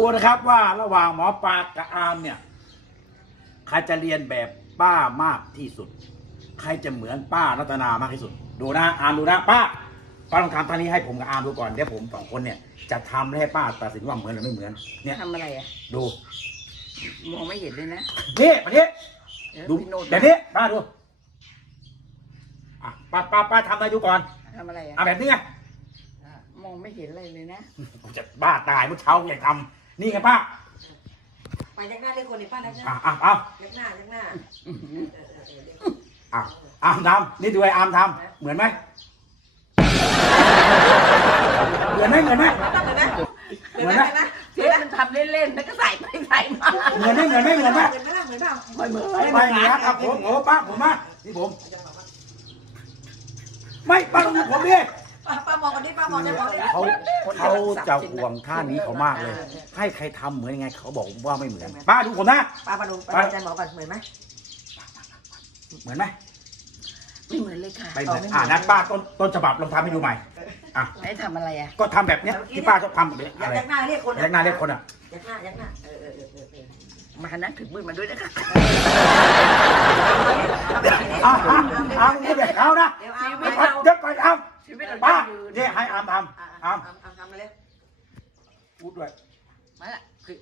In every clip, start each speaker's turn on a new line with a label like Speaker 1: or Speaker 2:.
Speaker 1: ดูนะครับว่าระหว่างหมอปลากับอาร์มเนี่ยใครจะเรียนแบบป้ามากที่สุด ใครจะเหมือนป้ารัตนามากที่สุด ดูนะอาร์มดูนะป้าป้าลองทำท่านี้ให้ผมกับอาร์มดูก่อนเดี๋ยวผมสองคนเนี่ยจะทำให้ป้าตัดสินว่าเหมือนหรือไม่เหมือน เนี่ย
Speaker 2: ทำอะไรอะ
Speaker 1: ดู
Speaker 2: มองไม่เห็นเลยนะ
Speaker 1: นี่มานี้
Speaker 2: เดี๋ยว
Speaker 1: ดู
Speaker 2: พี่โน้ต
Speaker 1: เดี๋ยวนี้ป้าดูอะป้าป้าป้าทำอะไรดูก่อน
Speaker 2: ทำอะไรอะ
Speaker 1: อะแบบนี้ไง
Speaker 2: มองไม่เห็นอะไรเลยนะ
Speaker 1: ผมจะบ้าตายเมื่อเช้าเนี่ยทำ นี่ไงป้า
Speaker 3: ไปยักหน้าเรียกคนในป้ายักหน้า
Speaker 1: อะอะเอา
Speaker 3: ยักหน้ายักหน้า
Speaker 2: อื้อหือ
Speaker 3: เออเออเออเรียก
Speaker 1: อะอาร์มทำนี่ดูไอ้อาร์มทำเหมือนไหมเหมือนไหมเหมือนไหม
Speaker 3: ต้องเหมือนไหมเหมือนไหมเหมือนไหม
Speaker 2: เจ๊มันทำเล่นๆแล้วก็ใส่ไปใส่มา
Speaker 1: เหมือนไหมเหมือนไหมเหมือนไหม
Speaker 3: เหมือนไหมล่ะเหมือนเปล่า
Speaker 2: ไม่เหมือน
Speaker 1: ไม่เหมือนครับผมโอ้ป้าผมมานี่ผม ไม่ป้าต้องดูผมดิ
Speaker 3: ป้าป้ามองกันดิป้ามองจะมองเลย
Speaker 1: เขาเขาจะห่วงท่านี้เขามากเลย ให้ใครทำเหมือนยังไง เขาบอกว่าไม่เหมือนป้าดูผมนะ
Speaker 3: ป้าป้าดูป้าอาจารย์หมอก่อนเหมือนไหม
Speaker 1: เหมือนไหม
Speaker 2: ไม่เหมือนเลยค่ะ
Speaker 1: ไม่เหมือนอ่านั้นป้าต้นต้นฉบับลองทำให้ดูใหม่อะ
Speaker 2: ให้ทำอะไรอะ
Speaker 1: ก็ทำแบบเนี้ยที่ป้าชอบทำแบบนี้
Speaker 3: ยั
Speaker 1: อะไร
Speaker 3: กหน้าเรียกคน
Speaker 1: ยักหน้าเรียกคนอะ
Speaker 3: ยักหน้ายักหน้าเออเออเออเออเออ
Speaker 2: มานะถือปืนมาด้วยนะคะ
Speaker 1: อ้าวอ้าวอ้าวนี่แบบเขานะ
Speaker 3: เดี๋ยวเอา
Speaker 1: เดี๋ยวก่อนเดี๋ยวก่อนอ้าว
Speaker 2: ชีวิตเรา
Speaker 1: ป้า
Speaker 2: ยืน
Speaker 1: เนี่ยให้อามทำ
Speaker 3: อะ
Speaker 1: อาม
Speaker 3: ทำทำทำมาเลย
Speaker 1: พูดด้วย
Speaker 2: มาละคือ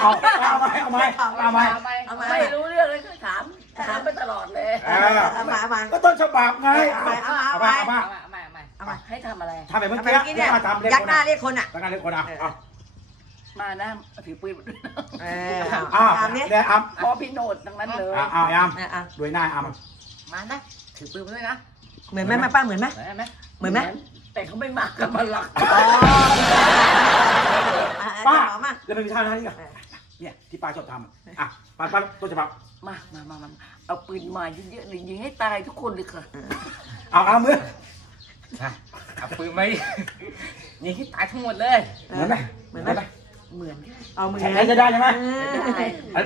Speaker 1: เอาเอาไหมเอาไหมเอาไหม
Speaker 2: เอาไม่ไม่รู้เรื่องเลยก็ถามถามไปตลอดเลย
Speaker 1: เออ
Speaker 3: เอามาเอามา
Speaker 1: ก็ต้นฉบับไง
Speaker 3: เอาไปเอา
Speaker 1: เอา
Speaker 3: ไป
Speaker 1: มา
Speaker 3: เอา
Speaker 1: เอา
Speaker 3: ไป
Speaker 1: มา
Speaker 2: เอามาเอามาเอามาให้ทำอะไร
Speaker 1: ทำแบบเมื่อ
Speaker 3: ทำไป
Speaker 1: กี้
Speaker 3: เมื่อกี้เนี่ย
Speaker 1: มาทำเรียก
Speaker 3: ยัก
Speaker 1: คน
Speaker 3: หน้า
Speaker 1: อะ
Speaker 3: เรียกคนอะ
Speaker 1: ยักหน้าเรียกคนอะเอา
Speaker 2: มานะถือปืนมาด้วย
Speaker 3: เออ
Speaker 1: อ้าว
Speaker 3: ทำนี้
Speaker 1: เนี่ยอาม
Speaker 2: พอพี่โนดทั้งนั้นเลย
Speaker 1: อ่าเอาอาม
Speaker 3: อะอะ
Speaker 1: ด้วยหน้าอาม
Speaker 2: มานะถือปืนมาด้วยนะ
Speaker 3: เหมือนไหมป้าเหมือนไหม
Speaker 2: เหมือนไหม
Speaker 3: เหมือนไหม
Speaker 2: แต่เขาไม่มากับมาหลัก
Speaker 3: อ๋ออะ
Speaker 1: ป้า
Speaker 3: อาจารย์หมอมา
Speaker 1: แล้วมันมีท่าท่านี้ก่อนเนี่ยที่ป้าชอบทำอะป้าป้าต้นฉบับ
Speaker 2: มามามามาเอาปืนมาเยอะๆเลยยิงให้ตายทุกคนเลยค่ะ
Speaker 1: เอาเอามือ
Speaker 4: เอาปืนไหมยิงให้ตายทั้งหมดเลย
Speaker 1: เหมือนไหม
Speaker 3: เหมือนไหม
Speaker 2: เหมือน
Speaker 3: เอามือ
Speaker 1: ใช้จะได้ใช่ไหม
Speaker 3: เออ
Speaker 2: ได้
Speaker 1: แล้ว